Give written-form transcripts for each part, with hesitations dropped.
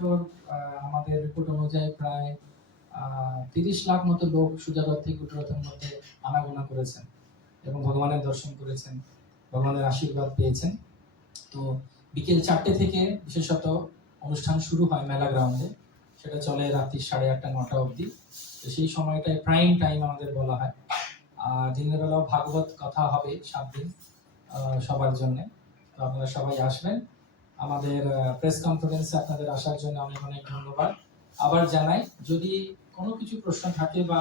বছর আমাদের রিপোর্ট অনুযায়ী প্রায় 30 লাখ মতো লোক সুজারথ থেকে কুটিরথের মধ্যে আনাগোনা করেছেন এবং ভগবানের দর্শন করেছেন, ভগবানের আশীর্বাদ পেয়েছেন। তো বিকেল 4টে থেকে বিশেষত অনুষ্ঠান শুরু হয় মেলা গ্রাউন্ডে, সেটা চলে রাত্রি 8:30-9টা অবধি। তো সেই সময়টায় প্রাইম টাইম আমাদের বলা হয়। আর দিনের বেলাও ভাগবত কথা হবে 7 দিন সবার জন্য। তো আপনারা সবাই আসবেন। আমাদের প্রেস কনফারেন্সে আপনাদের আসার জন্য অনেক অনেক ধন্যবাদ। আবার জানাই, যদি কোনো কিছু প্রশ্ন থাকে বা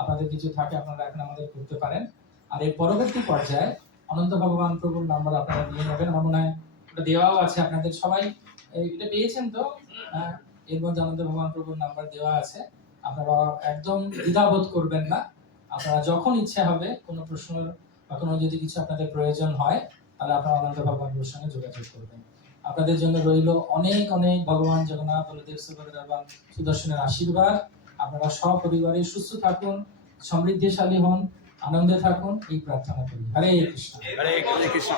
আপনাদের কিছু থাকে আপনারা এখন আমাদের করতে পারেন। আর এর পরবর্তী পর্যায়ে অনন্ত ভগবান প্রভুর নাম্বার আপনারা নিয়ে নেবেন। আমার মনে হয় ওটা দেওয়াও আছে, আপনাদের সবাই এটা পেয়েছেন। তো এর মধ্যে অনন্ত ভগবান প্রভুর নাম্বার দেওয়া আছে। আপনারা একদম দ্বিধাবোধ করবেন না। আপনারা যখন ইচ্ছা হবে কোনো প্রশ্ন বা কোনো যদি কিছু আপনাদের প্রয়োজন হয়, তাহলে আপনারা অনন্ত ভগবান প্রভুর সঙ্গে যোগাযোগ করবেন। আপনাদের জন্য রইল অনেক অনেক ভগবান জগন্নাথ বলদেব সুভদ্রা এবং সুদর্শনের আশীর্বাদ। আপনারা সপরিবারে সুস্থ থাকুন, সমৃদ্ধিশালী হন, আনন্দে থাকুন, এই প্রার্থনা করি। হরে কৃষ্ণ। হরে কৃষ্ণ।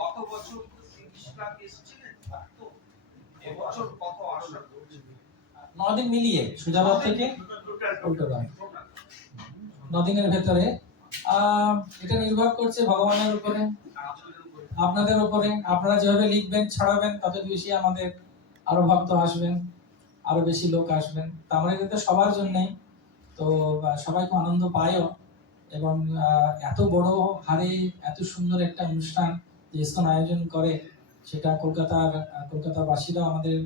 গত বছর 30 লাখ এসেছিলেন, তো এবছর কত আশা করছেন? 9 দিন মিলিয়ে সুজারথ থেকে উল্টোরা 9 দিনের ভেতরে এটা নির্ভর করছে ভগবানের উপরে, আপনাদের উপরে। আপনারা যেভাবে লিখবেন ছড়াবেন, তত বেশি আমাদের আরো ভক্ত আসবেন, আরো বেশি লোক আসবেন। তা আমরা এটা সবার জন্যই, তো সবাইকে আনন্দ পায়ও। এবং এত বড় হারে এত সুন্দর একটা অনুষ্ঠান যে ইসকন আয়োজন করে, সেটা কলকাতাবাসীরা আমাদের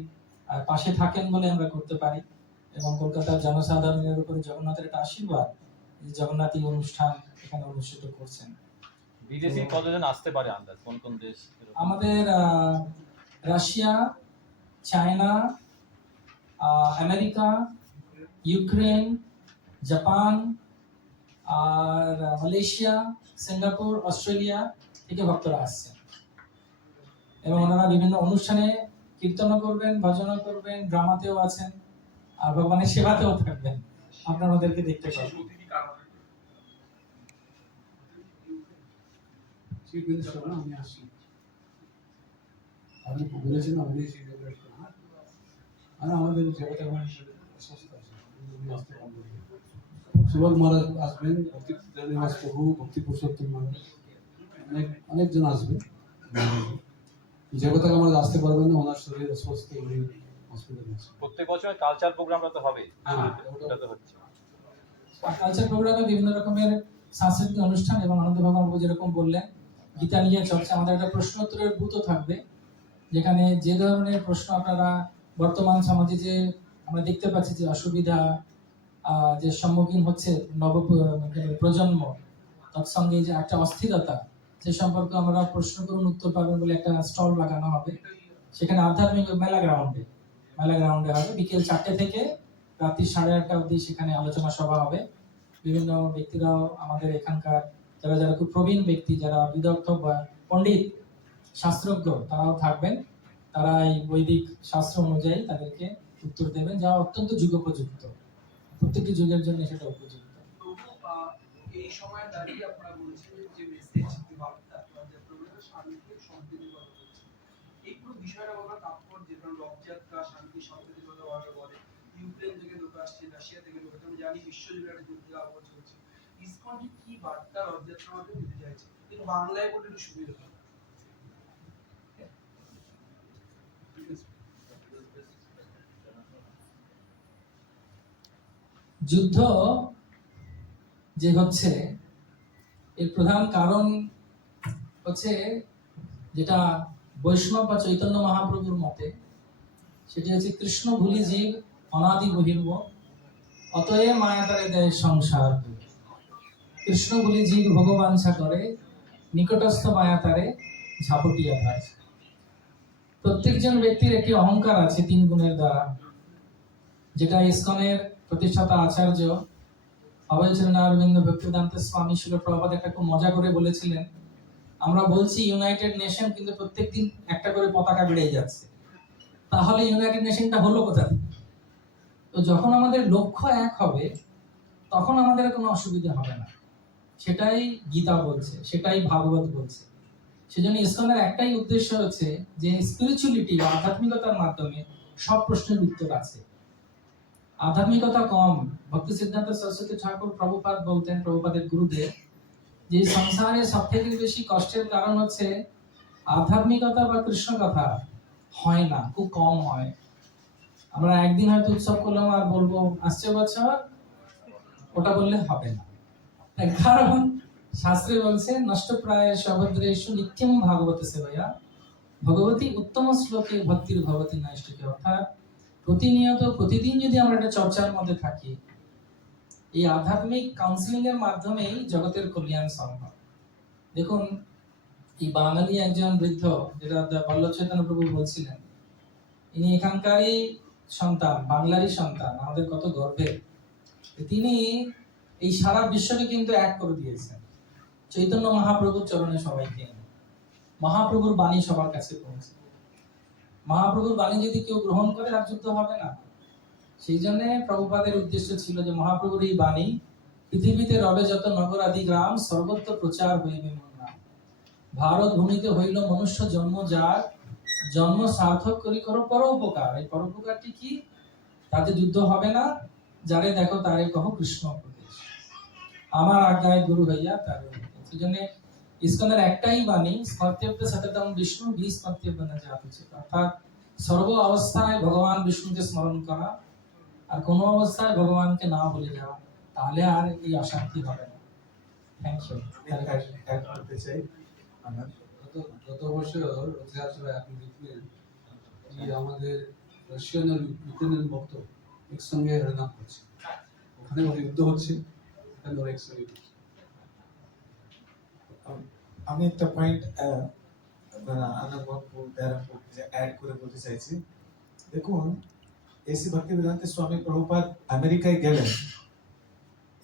পাশে থাকেন বলে আমরা করতে পারি। এবং কলকাতার জনসাধারণের উপরে জগন্নাথের একটা আশীর্বাদ, জগন্নাথ এই অনুষ্ঠান এখানে অনুষ্ঠিত করছেন। বিদেশি কতজন আসতে পারে আন্দাজ, কোন কোন দেশ? আমাদের Russia, China, America, Ukraine, Japan, আর মালয়েশিয়া, সিঙ্গাপুর, অস্ট্রেলিয়া থেকে ভক্তরা আসছেন। এবং ওনারা বিভিন্ন অনুষ্ঠানে কীর্তনও করবেন, ভজনও করবেন, ড্রামাতেও আছেন, আর ভগবানের সেবাতেও থাকবেন। আপনারা ওদেরকে দেখতে পাবেন। আমি আসি, আপনি বলেছেন আমাদের আমাদের জগতের সুবল মহারাজ আসবেন, প্রভু ভক্তি পুরুষোত্তম মহারাজ, অনেকজন আসবে। জগতাকে আমাদের আসতে পারবেন না, ওনার শরীর অসুস্থ, উনি হসপিটালে আছেন। প্রত্যেক বছর কালচার প্রোগ্রামটা তো হবে। ওটা তো হচ্ছে কালচার প্রোগ্রামে বিভিন্ন রকমের সাংস্কৃতিক অনুষ্ঠান এবং আনন্দ ভগবান যেরকম বললেন, গীতা নিয়ে চর্চা। আমাদের একটা প্রশ্ন উত্তরের বুথও থাকবে, যেখানে যে ধরনের প্রশ্ন আপনারা বর্তমান সমাজে যে আমরা দেখতে পাচ্ছি যে অসুবিধা যে সম্মুখীন হচ্ছে নব প্রজন্ম, তৎসঙ্গে যে একটা অস্থিরতা, সে সম্পর্কে আমরা প্রশ্ন করুন উত্তর পাবেন বলে একটা স্টল লাগানো হবে। সেখানে আধ্যাত্মিক মেলা গ্রাউন্ডে হবে বিকেল 4টে থেকে রাত্রি 8:30 অবধি। সেখানে আলোচনা সভা হবে। বিভিন্ন ব্যক্তিরাও আমাদের এখানকার যারা খুব প্রবীণ ব্যক্তি, যারা বিদগ্ধ বা পণ্ডিত শাস্ত্রজ্ঞ, তারাও থাকবেন। তারা এই বৈদিক শাস্ত্র অনুযায়ী তাদেরকে উত্তর দেবেন, যা অত্যন্ত যুগোপযুক্ত, প্রত্যেকটি যুগের জন্য সেটা উপযুক্ত। এই সময় দাঁড়িয়ে আপনারা বলছেন যে মেসেজ বার্তা আপনাদের প্রবলেমের শান্তি সম্প্রীতির কথা বলছেন, এই পুরো বিষয়টা বলা তাৎপর্য, কারণ রথযাত্রা শান্তি সম্প্রীতির কথা বলে। ইউক্রেন থেকে লোক আসছে, রাশিয়া থেকে লোক আসছে, আমি জানি বিশ্বজুড়ে একটা যুদ্ধের আবহাওয়া চলছে। ইসকন কি বার্তা রথযাত্রার মাধ্যমে দিতে চাইছে, কিন্তু বাংলায় বলে একটু সুবিধা হয়। যুদ্ধ যে হচ্ছে, এর প্রধান কারণ হচ্ছে যেটা বৈষ্ণব বা চৈতন্য মহাপ্রভুর মতে, সেটি হচ্ছে কৃষ্ণ ভুলি জীব অনাদি বহির্ব, অতএব মায়াতারে দেয় সংসার। কৃষ্ণ ভুলি জীব ভগবাঞ্ছা করে, নিকটস্থ মায়াতারে ঝাপটিয়া থাকে। প্রত্যেকজন ব্যক্তির একটি অহংকার আছে 3 গুণের দ্বারা, যেটা ইসকনের প্রতিষ্ঠাতা আচার্য অভয়চরণ অরবিন্দ ভক্তিবেদান্ত স্বামী শিল প্রভুপাদ একটা খুব মজা করে বলেছিলেন, আমরা বলছি ইউনাইটেড নেশন, কিন্তু প্রত্যেকদিন একটা করে পতাকা বেড়ে যাচ্ছে। তাহলে ইউনাইটেড নেশনটা হলো কোথায়? তো যখন আমাদের লক্ষ্য এক হবে, তখন আমাদের কোনো অসুবিধা হবে না। সেটাই গীতা বলছে, সেটাই ভাগবত বলছে। সেজন্য ইসকনের একটাই উদ্দেশ্য হচ্ছে যে স্পিরিচুয়ালিটি বা আধ্যাত্মিকতার মাধ্যমে সব প্রশ্নের উত্তর আছে। আধ্যাত্মিকতা কম, ভক্তি সিদ্ধান্ত সরস্বতী ঠাকুর প্রভুপাদ বলতেন, প্রভুপাদের গুরুদেব, যে সংসারে সব থেকে বেশি কষ্টের কারণ হচ্ছে আধ্যাত্মিকতা বা কৃষ্ণ কথা হয় না, খুব কম হয়। আমরা একদিন হয়তো উৎসব করলাম আর বলবো আসছে বছর ওটা বললে হবে না, তার কারণ শাস্ত্রে বলছে নষ্টপ্রায় সভদ্রেষু নিত্যম ভাগবত সেবয়া ভগবতী উত্তম শ্লোকে ভক্তির ভগবতী নৈষ্ঠিকে। অর্থাৎ প্রতিনিয়ত প্রতিদিন যদি আমরা একটা চর্চার মধ্যে থাকি, এই আধ্যাত্মিক কাউন্সিলিং এর মাধ্যমেই জগতের কল্যাণ সম্ভব। দেখুন, এই বাঙালি একজন বৃদ্ধ, যেটা বল্লভ চৈতন্য প্রভু বলছিলেন, ইনি এখানকারই সন্তান, বাংলারই সন্তান, আমাদের কত গর্বের। তিনি এই সারা বিশ্বকে কিন্তু এক করে দিয়েছেন চৈতন্য মহাপ্রভুর চরণে সবাইকে এনে। মহাপ্রভুর বাণী সবার কাছে পৌঁছে। মহাপ্রভুর বাণী যদি কেউ গ্রহণ করে আর যুদ্ধ হবে না। সেই জন্য প্রভুপাদের উদ্দেশ্য ছিল যে মহাপ্রভুর এই বাণী পৃথিবীতে রবে যত নগর আদি গ্রাম সর্বত্র প্রচার হইবে মন নাম। ভারত ভূমিতে হইল মনুষ্য জন্ম, যার জন্ম সার্থক করি করো পরোপকার। এই পরোপকারটি কি? তাতে যুদ্ধ হবে না, যারে দেখো তারে কহ কৃষ্ণ উপদেশ, আমার আজ্ঞায় গুরু হইয়া তার। সেই জন্য ইসকনের একটাই বাণী, স্মর্তব্য সততম বিষ্ণু বিস্মর্তব্য না জাত উচিত। অর্থাৎ সর্ব অবস্থায় ভগবান বিষ্ণুকে স্মরণ করা, আর কোনো অবস্থায় ভগবানকে না ভুলে যাওয়া, তাহলে আর এই অশান্তি হবে না। Thank you. অ্যাড করতে চাই আমার গত বছর রথযাত্রায় আপনি দেখলেন যে আমাদের রাশিয়ান আর ইউক্রেনের ভক্ত একসঙ্গে হরিনাম করছে, ওখানে ওদের যুদ্ধ হচ্ছে, এখানে ওরা একসঙ্গে করছে। আমি একটা পয়েন্ট অ্যাড করে বলতে চাইছি। দেখুন, এসি ভক্তি বেদান্ত স্বামী প্রভুপাদ আমেরিকায় গেলেন।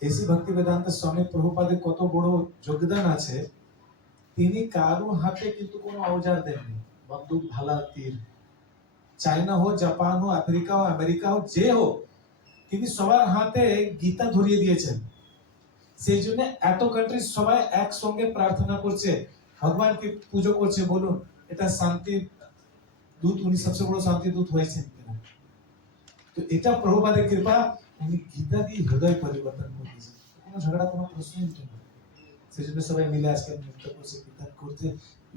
এসি ভক্তি বেদান্ত স্বামী প্রভুপাদের কত বড় যোগদান আছে। তিনি কারো হাতে কিন্তু কোনো औजार দেননি, বন্দুক, ভালা, তীর। চায়না হোক, জাপান হোক, আফ্রিকা হোক, আমেরিকা হোক, যে হোক, তিনি সবার হাতে গীতা ধরিয়ে দিয়েছেন। সেই জন্য এত কান্ট্রি সবাই একসঙ্গে প্রার্থনা করছে, ভগবানকে পুজো করছে। বলুন, এটা শান্তি দূত, উনি সবচেয়ে বড় শান্তি দূত হয়েছেন কিনা? তো এটা প্রভুপাদের কৃপা। উনি গীতা দিয়ে হৃদয় পরিবর্তন করে দিয়েছেন, কোনো ঝগড়া, কোনো প্রশ্নই উঠে না। সেই জন্য সবাই মিলে আজকে নৃত্য করছে, কীর্তন করতে,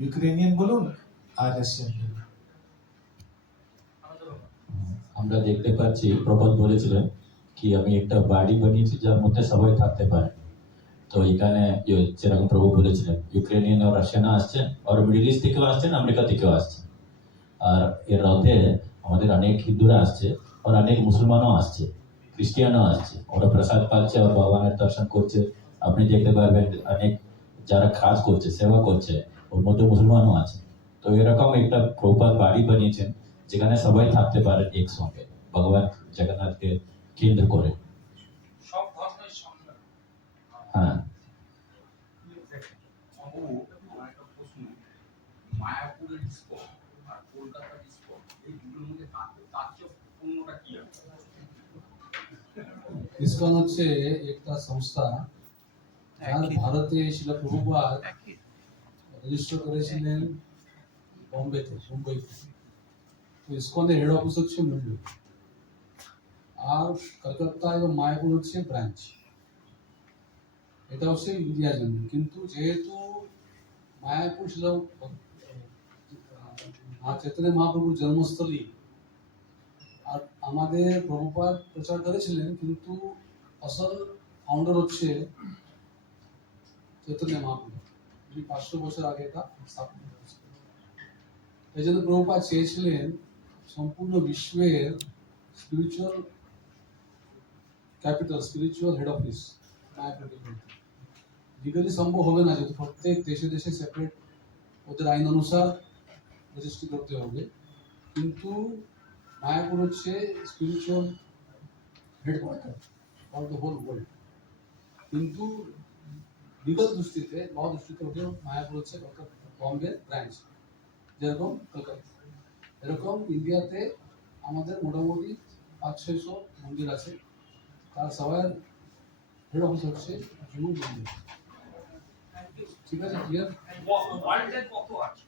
ইউক্রেনিয়ান বলুন আর রাশিয়ান বলুন। আমরা দেখতে পাচ্ছি প্রভাত বলেছিলেন কি আমি একটা বাড়ি বানিয়েছি যার মধ্যে সবাই থাকতে পারে। তো এখানে যেরকম প্রভু বলেছিলেন ইউক্রেনিয়ান আর রাশিয়ানও আসছেন, আর মিডল ইস্ট থেকেও আসছেন, আমেরিকা থেকেও আসছেন। আর এর রথে আমাদের অনেক হিন্দুরা আসছে, আর অনেক মুসলমানও আসছে, খ্রিস্টিয়ানও আসছে। ওরা প্রসাদ পাচ্ছে আর ভগবানের দর্শন করছে। আপনি দেখতে পারবেন অনেক যারা কাজ করছে, সেবা করছে, ওর মধ্যে মুসলমানও আছে। তো এরকম একটা প্রপার বাড়ি বানিয়েছেন যেখানে সবাই থাকতে পারে একসঙ্গে, ভগবান জগন্নাথকে কেন্দ্র করে। সব ধর্মের সম্মান। হ্যাঁ, বাবু, আমার একটা প্রশ্ন, মায়াপুরের স্পট আর কলকাতার স্পট, এই দুটোর মধ্যে তাৎপর্যপূর্ণটা কি আছে? ইসকন হচ্ছে একটা সংস্থা যার ভারতে শিল প্রভুপাদ রেজিস্টার করেছিলেন মুম্বাইতে। তো ইসকনের হেড অফিস হচ্ছে মুম্বাই, আর কলকাতা এবং মায়াপুর হচ্ছে ব্রাঞ্চ। এটা হচ্ছে ইন্ডিয়ার জন্য। কিন্তু যেহেতু মায়াপুর ছিল চৈতন্য মহাপ্রভুর জন্মস্থলী, আর আমাদের প্রভুপাদ প্রচার করেছিলেন, কিন্তু আসল ফাউন্ডার হচ্ছে চৈতন্য মহাপ্রভু। উনি 500 বছর আগে এটা স্থাপন করেছিলেন। এই জন্য প্রভুপাদ চেয়েছিলেন সম্পূর্ণ বিশ্বের spiritual capital, spiritual head office মায়াপুরকে করতে। লিগালি সম্ভব হবে না, যেহেতু প্রত্যেক দেশে দেশে সেপারেট ওদের আইন অনুসার রেজিস্ট্রি করতে হবে। কিন্তু মায়াপুর হচ্ছে spiritual headquarter for the whole world. কিন্তু লিগাল দৃষ্টিতে, ল দৃষ্টিতে ওদের মায়াপুর হচ্ছে বম্বে ব্রাঞ্চ, যেরকম কলকাতা। এরকম ইন্ডিয়াতে আমাদের মোটামুটি 500-600 মন্দির আছে, তার সবার হেড অফিস হচ্ছে জুনু মন্দির। ঠিক আছে, ক্লিয়ার? ওয়ার্ল্ডের কত আছে?